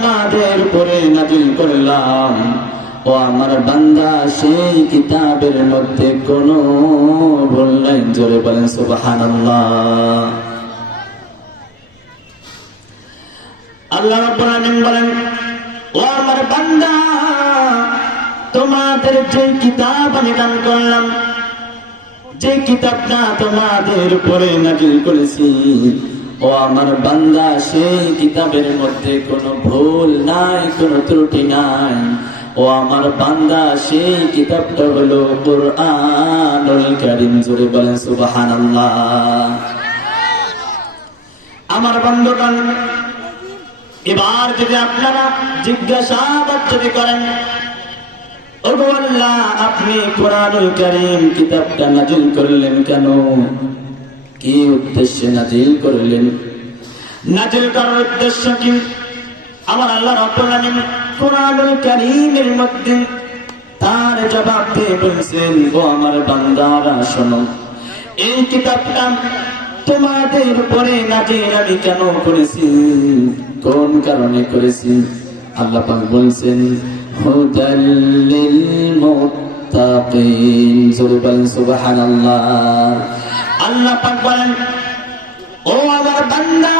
তোমাদের উপরে নাযিল করলাম, ও আমার বান্দা সেই কিতাবের মধ্যে কোনো ভুল নাই। জোরে বলেন সুবহানাল্লাহ। আল্লাহ রাব্বুল আলামিন বলেন, ও আমার বান্দা, তোমাদের যে কিতাব আমি দান করলাম, যে কিতাবটা তোমাদের উপরে নাযিল করেছি, ও আমার বান্দা সেই কিতাবের মধ্যে কোনো ভুল নাই, কোনো ত্রুটি নাই। ও আমার বান্দা সেই কিতাবটা হলো কুরআনুল কারীম। জোরে বলেন সুবহানাল্লাহ। আমার বন্ধুগণ, এবার যদি আপনারা জিজ্ঞাসাবাদ যদি করেন, ওগো আল্লাহ, আপনি কুরআনুল কারীম কিতাবটা নাযিল করলেন কেন? কি উদ্দেশ্যে নাযিল করলেন? নাযিল করার উদ্দেশ্য কি? আমার আল্লাহ রাব্বুল আলামিন কুরআনুল কারীমের মধ্যে তার জবাব দিয়ে বলছেন, ও আমার বান্দারা শোনো, এই কিতাবটা তোমাদের উপরে নাযিল আমি কেন করেছি, কোন কারণে করেছি? আল্লাহ পাক বলছেন, হুদাল লিল মুত্তাকিন। জোরে বলেন সুবহানাল্লাহ। আল্লাহ পাক বলেন, ও আমার বান্দা,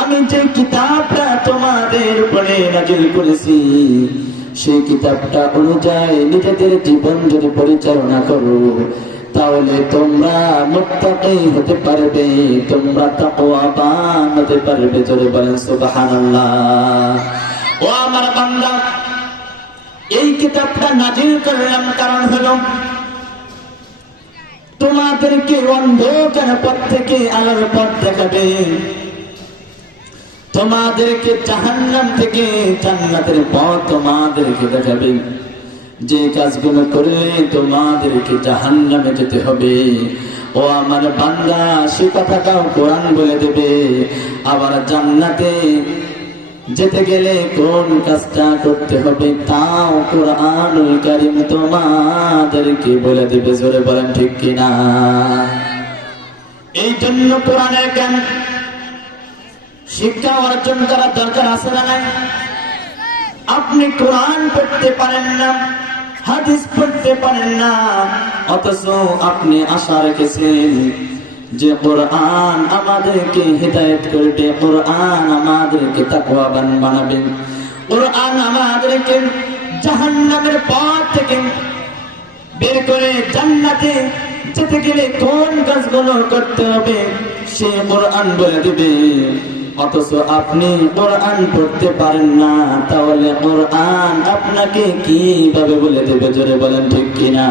আমি যে কিতাবটা তোমাদের উপরে নাযিল করেছি, সেই কিতাবটা অনুযায়ী নিজেদের জীবন যদি পরিচালনা করো, তাহলে তোমরা মুত্তাকি হতে পারবে, তোমরা তাকওয়াবান হতে পারবে। জোরে বলেন সুবহানাল্লাহ। ও আমার বান্দা, এই কিতাবটা নাযিল করলাম কারণ হলো তোমাদেরকে অন্ধকার পথ থেকে আলোর পথ দেখাবে, তোমাদেরকে জাহান্নাম থেকে জান্নাতের পথ তোমাদেরকে দেখাবে। যে কাজগুলো করলে তোমাদেরকে জাহান্নামে যেতে হবে, ও আমার বান্দা, সে কথাটাও কোরআন বলে দেবে। আবার জান্নাতে যেতে গেলে কোন কাজটা করতে হবে তাও কুরআনুল কারীম তোমাদেরকে বলে দেবে। জোরে বলেন ঠিক কিনা? এই জন্য কোরআনের জ্ঞান শিক্ষা অর্জন করার দরকার আছে না নাই? আপনি কোরআন পড়তে পারেন না, হাদিস পড়তে পারেন না, অথচ আপনি আশা রেখেছেন যে কোরআন আমাদেরকে হিদায়াত করবে, কোরআন আমাদেরকে তাকওয়াবান বানাবে, কোরআন আমাদেরকে জাহান্নামের পথ থেকে বের করে জান্নাতে যেতে গেলে কোন কাজগুলো করতে হবে সে কোরআন বলে দিবে। অথচ আপনি কোরআন পড়তে পারেন না, তাহলে কোরআন আপনাকে কিভাবে বলে দেবে? জোরে বলেন ঠিক কিনা?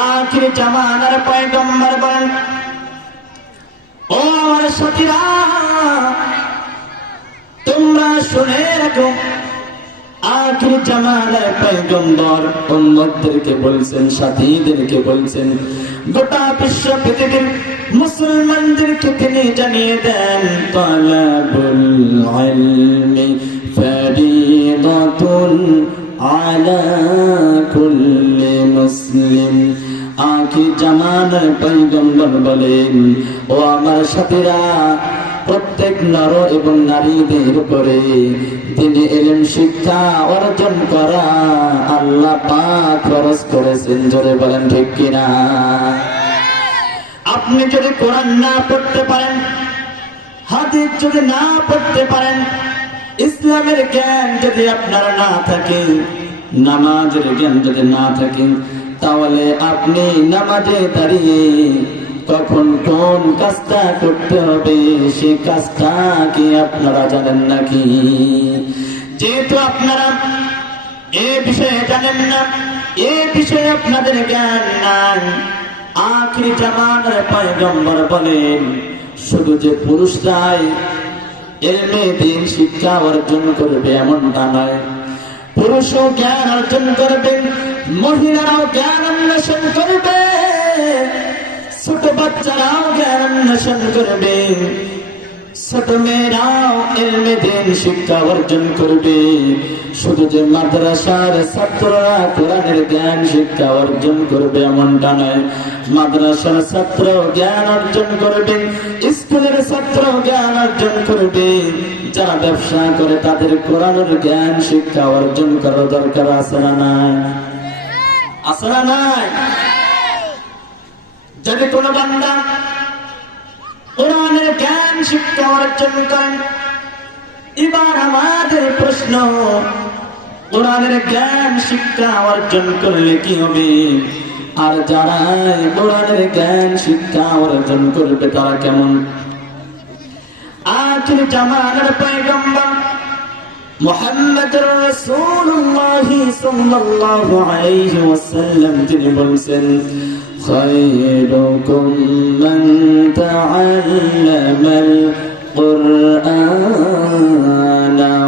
আখির জামানার পয়গম্বর বলেন, ও আমার সাথীরা, তোমরা শুনে রাখো, আখির জামানার পয়গম্বর উম্মতদেরকে বলছেন, সাথীদেরকে বলছেন, গোটা বিশ্ব পৃথিবীর মুসলমানদেরকে তিনি জানিয়ে দেন, তালাবুল ইলমি ফরিদাতুন আলা কুল্লি মুসলিম। আখির জামানার পয়গম্বর বলেন, ও আমার সাথীরা, প্রত্যেক নর এবং নারীদের উপরে তিনি ইলম শিক্ষা অর্জন করা আল্লাহ পাক ফরজ করেছেন। জোরে বলেন ঠিক কিনা? আপনি যদি কোরআন না পড়তে পারেন, হাদিস যদি না পড়তে পারেন, ইসলামের জ্ঞান যদি আপনার না থাকে, নামাজের জ্ঞান যদি না থাকে, তাহলে আপনি নামাজে দাঁড়িয়ে কখন কোন কাজটা করতে হবে সেই কাজটা কি আপনারা জানেন নাকি? যেহেতু আপনারা এ বিষয়ে জানেন না, এ বিষয়ে আপনাদের জ্ঞান নাই, আখির জামানার পয়গম্বর বলেন, শুধু যে পুরুষরাই ইলমে দ্বীন শিক্ষা অর্জন করবে এমনটা নয়, পুরুষও জ্ঞান অর্জন করবে, মহিলারাও জ্ঞান অন্বেষণ করবে, ছোট বাচ্চারাও জ্ঞান অন্বেষণ করবে, ছোট মেয়েরাও ইলমে দ্বীন শিক্ষা অর্জন করবে। শুধু যে মাদ্রাসার ছাত্ররা কোরআনের জ্ঞান শিক্ষা অর্জন করবে এমনটা নয়, মাদ্রাসার ছাত্র জ্ঞান অর্জন করবে, স্কুলের ছাত্র জ্ঞান অর্জন করবে, যারা ব্যবসা করে তাদের কোরআনের জ্ঞান শিক্ষা অর্জন করার দরকার আছে না নাই? আছে না নাই? যদি কোন বান্দা কোরআনের জ্ঞান শিক্ষা অর্জন করেন, এবার আমাদের প্রশ্ন, কোরআনের জ্ঞান শিক্ষা অর্জন করলে কি হবে? আর যারা কোরআনের জ্ঞান শিক্ষা অর্জন করবে তারা কেমন? আখির জামানার পয়গম্বর মুহাম্মদুর রাসূলুল্লাহ সাল্লাল্লাহু আলাইহি ওয়াসাল্লাম তিনি বলেছেন, খায়রুকুম মান তাআল্লামাল কুরআনা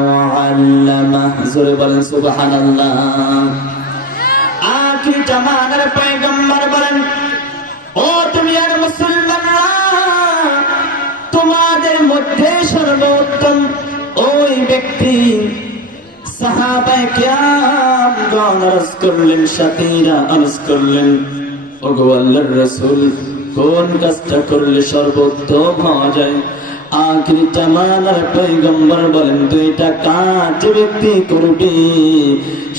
ওয়া আল্লামাহু। জোরে বলেন সুবহানাল্লাহ। আখির জামানার পয়গম্বর বলেন, ও দুনিয়ার মুসলমানরা, তোমাদের মধ্যে সর্বোত্তম ওই ব্যক্তি। সাহাবায়ে কিরামগণ আরজ করলেন, সাথীরা আরজ করলেন, ওগো আল্লাহর রাসূল, কোন কাজটা করলে সর্বোত্তম হওয়া যায়? আখির জামানার পয়গম্বর বলেন, দুইটা কাজ যে ব্যক্তি করবে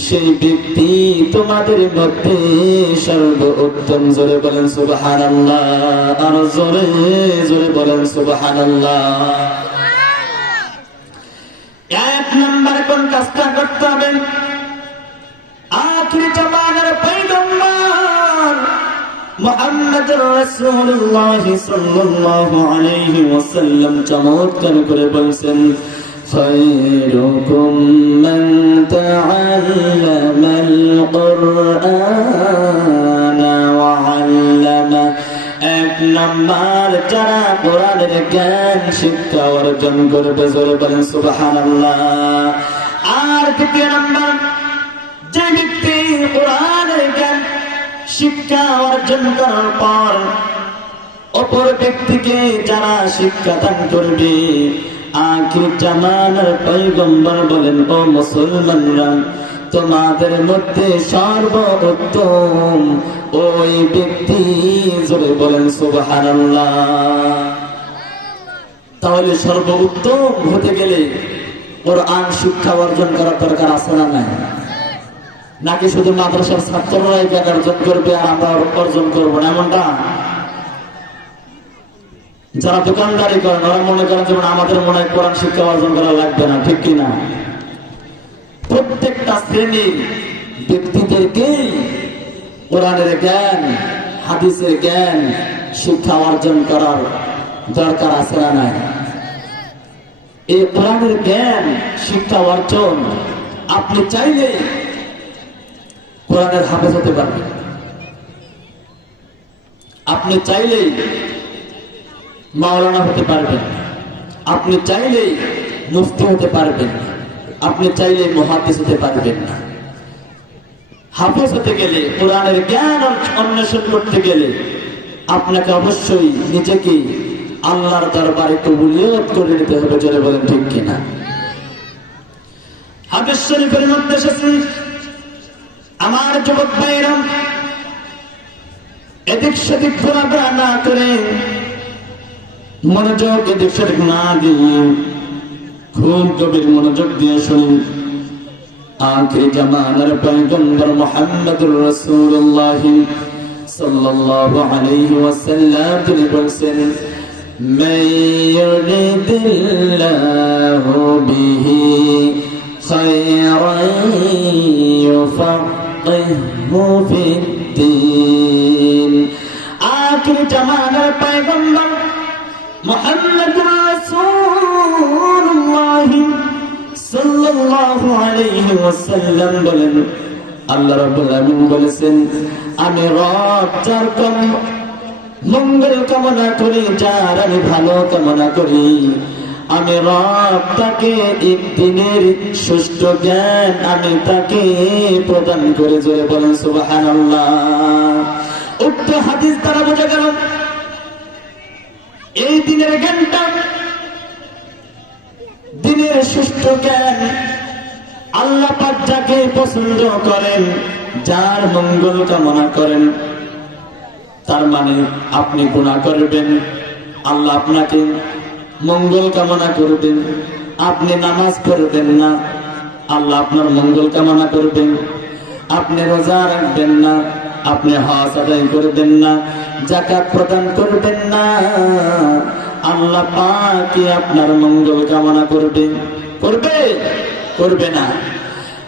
সেই ব্যক্তি তোমাদের মধ্যে সর্বোত্তম। জোরে বলেন সুবহানাল্লাহ, আর জোরে জোরে বলেন সুবহানাল্লাহ। এক নম্বর কোন কাজটা করতে হবে? আখির জামানার পয়গম্বর মুহাম্মদুর রাসূলুল্লাহ সাল্লাল্লাহু আলাইহি ওয়াসাল্লাম চমৎকার করে বলেছেন, খায়রুকুম মান তাআল্লামাল কুরআনা ওয়া আল্লামা। এক নাম্বার যারা কোরআনের জ্ঞান শিক্ষা অর্জন করবে, জোরে বলেন সুবহানাল্লাহ। আর দ্বিতীয় নাম্বার, যে ব্যক্তি কোরআনের জ্ঞান শিক্ষা অর্জন করার পর অপর ব্যক্তিকে যারা শিক্ষা দান করবে, আখির জামানার পয়গম্বর বলেন, ও মুসলমানরা, তোমাদের মধ্যে সর্বোত্তম ওই ব্যক্তি। জোরে বলেন সুবহানাল্লাহ। তাহলে সর্বোত্তম হতে গেলে কোরআন শিক্ষা অর্জন করার দরকার আছে না নাই? নাকি শুধু মাদ্রাসার ছাত্ররাই জ্ঞান অর্জন করবে আর আমরা অর্জন করবো না এমনটা? যারা দোকানদারি করেন ওরা মনে করেন যেমন আমাদের মনে হয় কোরআন শিক্ষা অর্জন করা লাগবে না, ঠিক কিনা? প্রত্যেকটা শ্রেণীর ব্যক্তিদেরকে কোরআনের জ্ঞান, হাদিসের জ্ঞান শিক্ষা অর্জন করার দরকার আছে না নাই? এই কোরআনের জ্ঞান শিক্ষা অর্জন আপনি চাইলে কোরআনের হাফেজ হতে পারবেন, আপনি চাইলেই মাওলানা হতে পারবেন, আপনি চাইলেই মুফতি হতে পারবেন, আপনি চাইলেই মুহাদ্দিস হতে পারবেন না। হাফেজ হতে গেলে, কোরআনের জ্ঞান অন্বেষণ করতে গেলে আপনাকে অবশ্যই নিজেকে আল্লাহর দরবারে কবুলিয়ত করে নিতে হবে। জোরে বলেন ঠিক কিনা? হাদিস শরীফের মধ্যে এসেছে, আমার যুবক ভাইরা এদিক সেদিক ঘোরাফেরা না করে, মনোযোগ এদিক সেদিক না দিয়ে খুব গভীর মনোযোগ দিয়ে শুনুন। আখির জামানার পয়গম্বর মুহাম্মদুর রাসূলুল্লাহ সাল্লাল্লাহু আলাইহি ওয়াসাল্লাম তিনি বলেছেন, মান ইউরিদিল্লাহু বিহি খায়রান ইউফাক্কিহু ফিদ্দীন। আখির জামানার পয়গম্বর মুহাম্মদুর রাসূলুল্লাহ সাল্লাল্লাহু আলাইহি ওয়াসাল্লাম বলেন, আল্লাহ রাব্বুল আলামিন বলেছেন, আমি রব যার মঙ্গল কামনা করি, যার আমি ভালো কামনা করি, আমি রব তাকে একদিনের সুষ্ঠু জ্ঞান আমি তাকে প্রদান করে। জোরে বলেন সুবহানাল্লাহ। উক্ত হাদিস দ্বারা বোঝা গেল এই দিনের জ্ঞানটা, দিনের সুষ্ঠু জ্ঞান আল্লাহ পাক যাকে পছন্দ করেন, যার মঙ্গল কামনা করেন, তার মানে আপনি গুনাহ করবেন, আল্লাহ আপনাকে মঙ্গল কামনা করবেন। আপনি নামাজ পড়বেন না, আল্লাহ আপনার মঙ্গল কামনা করবেন। আপনি রোজা রাখবেন না, আপনি হজ আদায় করবেন না, যাকাত প্রদান করবেন না, আল্লাহ পাক আপনার মঙ্গল কামনা করবে? করবে না।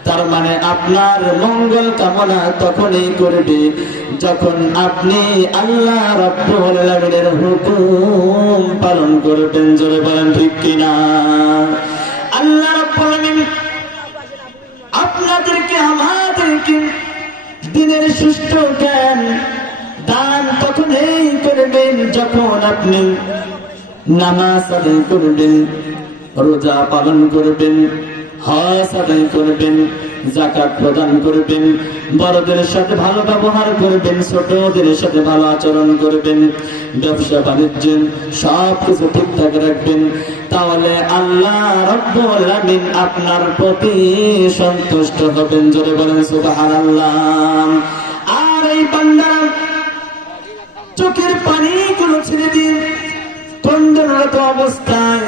তার মানে আপনার মঙ্গল কামনা তখনই করবে যখন আপনি আল্লাহ রাব্বুল আলামিনের হুকুম পালন করবেন। জোরে বলেন ঠিক কিনা? আল্লাহ রাব্বুল আলামিন আপনাদেরকে আমাদেরকে দিনের সুষ্ঠু জ্ঞান দান তখনই করবেন যখন আপনি নামাজ আদায় করবেন, রোজা পালন করবেন, হজ আদায় করবেন, যাকাত প্রদান করবেন, বড়দের সাথে ভালো ব্যবহার করবেন, ছোটদের সাথে ভালো আচরণ করবেন, ব্যবসা বাণিজ্য সবকিছু ঠিকঠাক রাখবেন। তাহলে আল্লাহ রাব্বুল আলামিন আপনার প্রতি সন্তুষ্ট হবেন। জোরে বলেন সুবহানাল্লাহ। আর এই বান্দারা চোখের পানিগুলো ছেড়ে দিন, ক্রন্দনরত অবস্থায়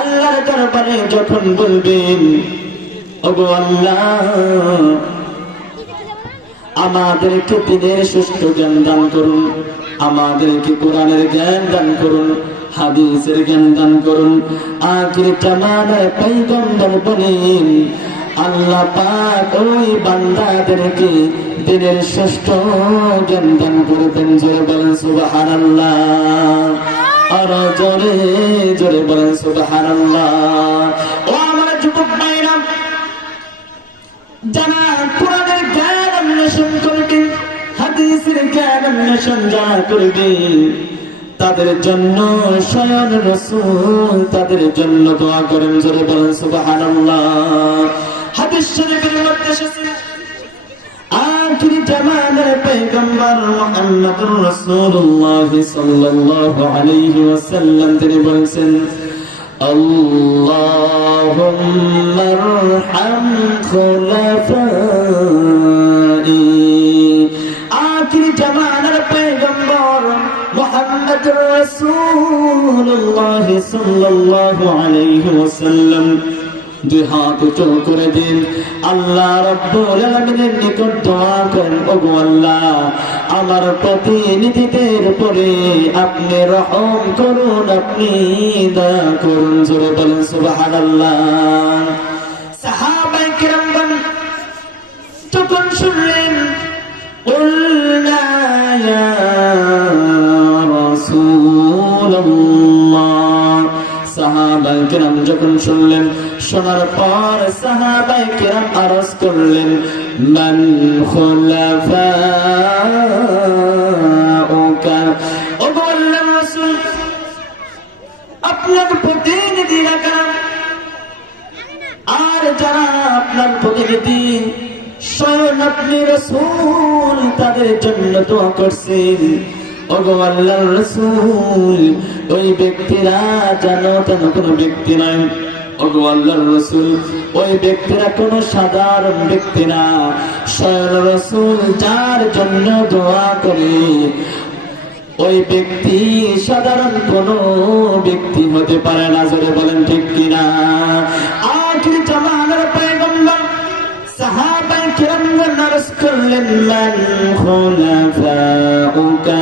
আল্লাহর দরবারে যখন বলবেন, ওগো আল্লাহ, আমাদেরকে দিনের সুষ্ঠু জ্ঞান দান করুন, আমাদেরকে কোরআনের জ্ঞান দান করুন, হাদিসের জ্ঞান দান করুন। আখির জামানার পয়গম্বর বলেন, আল্লাহ পাক ওই বান্দাদেরকে দিনের সুষ্ঠু জ্ঞান দান করবেন। জোরে বলেন সুবহানাল্লাহ। আর জোরে জোরে বলেন সুবহানাল্লাহ। ও আমার যুবক ভাইরা, যারা কোরআনের জ্ঞান অন্বেষণ করবেন, হাদিসের জ্ঞান অন্বেষণ যারা করবেন, তাদের জন্য স্বয়ং রাসূল তাদের জন্য দোয়া করেন। জোরে বলেন সুবহানাল্লাহ। হাদিস শরীফের মধ্যে এসেছে, আখির জামানার পয়গম্বর মুহাম্মদুর রাসূলুল্লাহ সাল্লাল্লাহু আলাইহি ওয়াসাল্লাম তিনি বলেছেন, আল্লাহুম্মা আরহাম খুলাফাই। আখির জামানার পয়গম্বর মুহাম্মদুর রাসূলুল্লাহ সাল্লাল্লাহু আলাইহি ওয়াসাল্লাম দুই হাত উঁচু করে দিন, আল্লাহ রাব্বুল আলামিনের নিকট দোয়া করেন, ওগো আল্লাহ, আমার প্রতিনিধিদের উপরে আপনি রহম করুন, আপনি দয়া করুন। জোরে বলেন সুবহানাল্লাহ। সাহাবায়ে কিরাম যখন শুনলেন, কুলনা ইয়া রাসূলুল্লাহ, সাহাবায়ে কিরাম যখন শুনলেন, শোনার পর সাহাবায়ে কিরাম আরজ করলেন, মান খুলাফাউকা, ও আল্লাহর রাসূল, আপনার প্রতিনিধিরা কারা? আর যারা আপনার প্রতিনিধি স্বয়ং আপনি রাসূল, তাদের জন্য দোয়া করছেন। ওগো আল্লাহর রাসূল, ওই ব্যক্তিরা জানো তেন কোনো ব্যক্তি নয়। ওগো আল্লাহর রাসূল, ওই ব্যক্তিরা কোনো সাধারণ ব্যক্তি না। স্বয়ং রাসূল যার জন্য দোয়া করে, ওই ব্যক্তি সাধারণ কোনো ব্যক্তি হতে পারে না। জোরে বলেন ঠিক কিনা? আখির জামানার পয়গম্বর সাহাবায়ে কিরাম আরজ করলেন, মান খুলাফাউকা,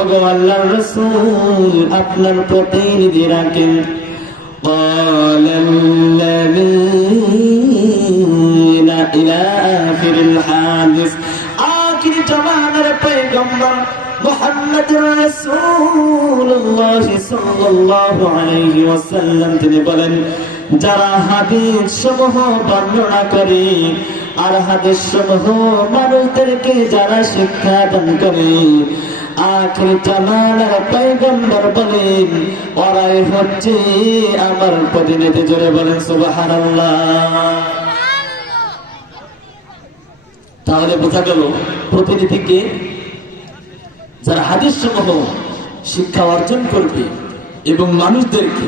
ওগো আল্লাহর রাসূল, আপনার প্রতিনিধিরা কে? قال الذين إلى آخر الحادث। آخر জামানার পয়গম্বর মুহাম্মদুর রাসূলুল্লাহ সাল্লাল্লাহু আলাইহি ওয়াসাল্লাম তিনি বলেন, যারা হাদিস সমূহ বর্ণনা করে আর হাদিস সমূহ মানুষদেরকে যারা শিক্ষা দান করে, আখির জামানার পয়গম্বর বলেন, ওরাই হচ্ছে আমার প্রতিনিধি। জোরে বলেন সুবহানাল্লাহ। তাহলে বোঝা গেল প্রতিনিধিকে যারা হাদিস সমূহ শিক্ষা অর্জন করবে এবং মানুষদেরকে,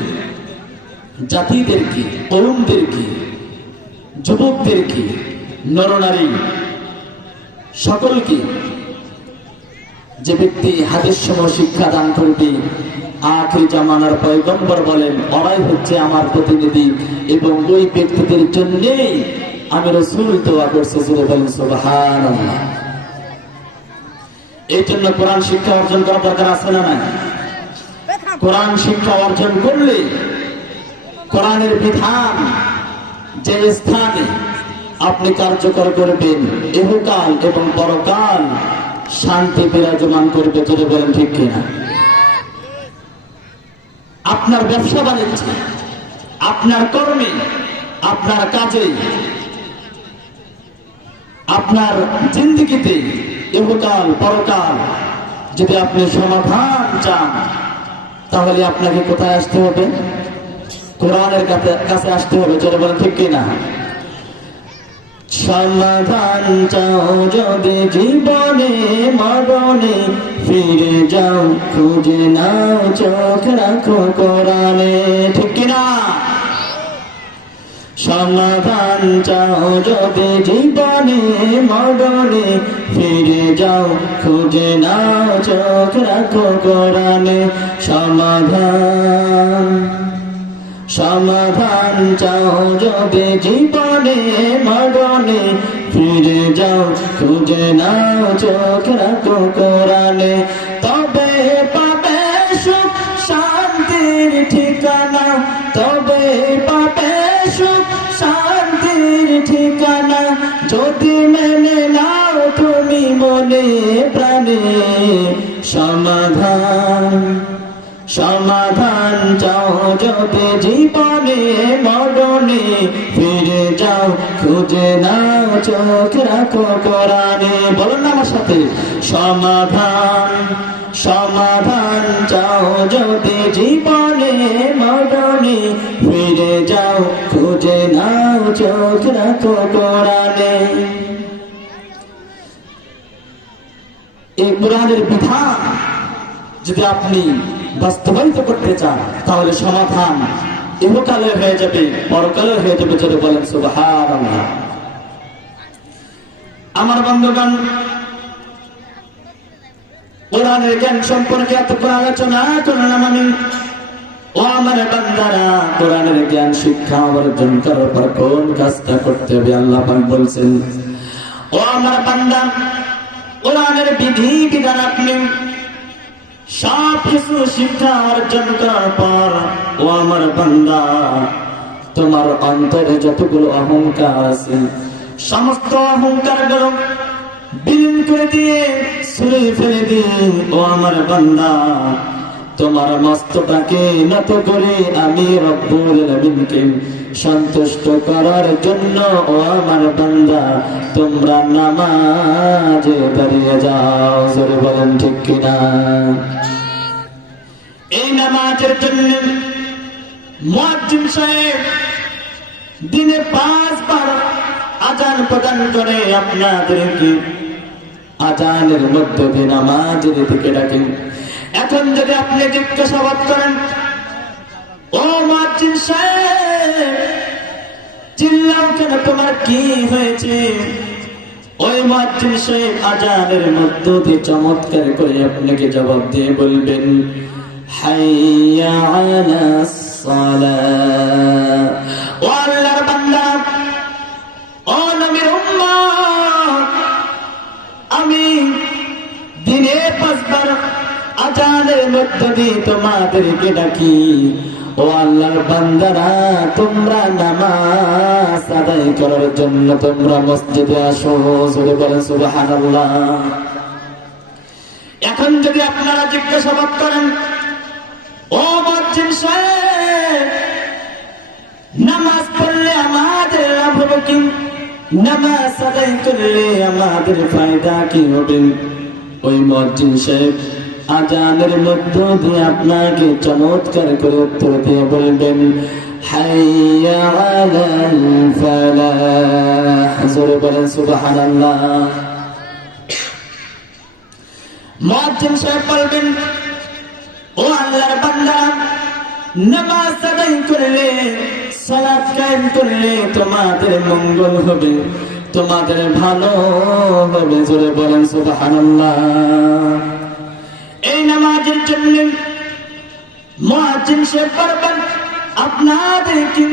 জাতিদেরকে, তরুণদেরকে যুবকদেরকে, নরনারী সকলকে, যে ব্যক্তি হাদিস সমূহ শিক্ষা দান করবে, আখির জামানার পয়গম্বর বলেন ওরাই হচ্ছে আমার প্রতিনিধি, এবং ওই ব্যক্তিদের জন্যই আমি রাসূল দোয়া করছি। বলেন সুবহানাল্লাহ। এই জন্য কোরআন শিক্ষা অর্জন করা দরকার আছে না নাই? কোরআন শিক্ষা অর্জন করলে কোরআনের বিধান যে স্থানে আপনি কার্যকর করবেন, ইহকাল এবং পরকাল শান্তি বিরাজমান করবে। যদি বলেন ঠিক কিনা? আপনার ব্যবসা বাণিজ্যে, আপনার কর্মে, আপনার কাজে, আপনার জিন্দেগিতে ইহকাল পরকাল যদি আপনি সমাধান চান, তাহলে আপনাকে কোথায় আসতে হবে? কোরআনের কাছে আসতে হবে। যদি বলেন ঠিক কিনা? সমাধান চাও যদি জীবনে মরণে, ফিরে যাও খুঁজে নাও, চোখ রাখো কোরআনে। ঠিক কিনা? সমাধান চাও যদি জীবনে মরণে, ফিরে যাও খুঁজে নাও, চোখ রাখো কোরআনে। সমাধান চাও যদি জীবনে মরণে, ফিরে যাও খুঁজে নাও, চোখ রাখো কোরআনে। তবে পাবে সুখ শান্তির ঠিকানা, তবে পাবে সুখ শান্তির ঠিকানা, যদি মেনে নাও তুমি মনে প্রাণে। সমাধান চাও যদি জীবনে মরণে, ফিরে যাও খুঁজে নাও, চোখ রাখো কোরআনে। বলুন আমার সাথে, সমাধান চাও যদি জীবনে মরণে, ফিরে যাও খুঁজে নাও, চোখ রাখো কোরআনে। এই কোরআনের বিধান যদি আপনি বাস্তবায়িত করতে চান, তাহলে সমাধান ইহকালের হয়ে যাবে, পরকালের হয়ে যাবে। যদি বলেন সুবহানাল্লাহ। আমার বন্ধুগণ, কোরআনের জ্ঞান সম্পর্কে এতক্ষণ আলোচনা করলাম আমি। ও আমার বান্দারা, কোরআনের জ্ঞান শিক্ষা অর্জন করার পর কোন কাজটা করতে হবে আল্লাহ পাক বলছেন, ও আমার বান্দা, কোরআনের বিধি বিধান আপনি সব কিছু শিক্ষা অর্জন করার পর, ও আমার বান্দা, তোমার অন্তরে যতগুলো অহংকার আছে, সমস্ত অহংকার গুলো বিলীন করে দিয়ে, ছুঁড়ে ফেলে দিয়ে, ও আমার বান্দা, তোমার মস্তকটাকে নত করে আমি রব্বুল আলামিনকে সন্তুষ্ট করার জন্য, ও আমার বান্দা, তোমরা নামাজে দাঁড়িয়ে যাও। জোরে বলেন ঠিক কিনা? এই নামাজের জন্য মুয়াজ্জিন সাহেব দিনে 5 বার আযান প্রদান করে আপনাদেরকে আযানের মধ্যে দিয়ে নামাজের দিকে ডাকেন। এখন যদি আপনি জিজ্ঞাসাবাদ করেন, ও মুয়াজ্জিন সাহেব, চিল্লাও কেন, তোমার কি হয়েছে? ওই মুয়াজ্জিন সাহেব আযানের মধ্যে দিয়ে চমৎকার করে আপনাকে জবাব দিয়ে বলবেন, হাইয়া আলাস সালাহ। ও আল্লাহর বান্দা, ও নবীর উম্মত, আমি দিনে 5 বার আযানের মধ্যে দিয়ে তোমাদেরকে ডাকি। ও আল্লাহর বান্দারা, তোমরা নামাজ আদায় করার জন্য তোমরা মসজিদে আসো। জোরে বলেন সুবহানাল্লাহ। এখন যদি আপনারা জিজ্ঞাসাবাদ করেন, ও মুয়াজ্জিন সাহেব, নামাজ পড়লে আমাদের লাভ হবে কি? নামাজ আদায় করলে আমাদের ফায়দা কি হবে? ওই মুয়াজ্জিন সাহেব আযানের মধ্য দিয়ে আপনাকে চমৎকার করে উত্তর দিয়ে বলবেন, হাইয়া আলাল ফালাহ। জোরে বলেন সুবহানাল্লাহ। মুয়াজ্জিন সাহেব বলবেন, ও আল্লাহর বান্দা, নামাজ আদায় করলে সালাত কায়েম করলে তোমাদের মঙ্গল হবে, তোমাদের ভালো হবে। জোরে বলেন সুবহানাল্লাহ। এই নামাজের জন্য মুয়াজ্জিন সাহেব বলবেন আপনাদেরকে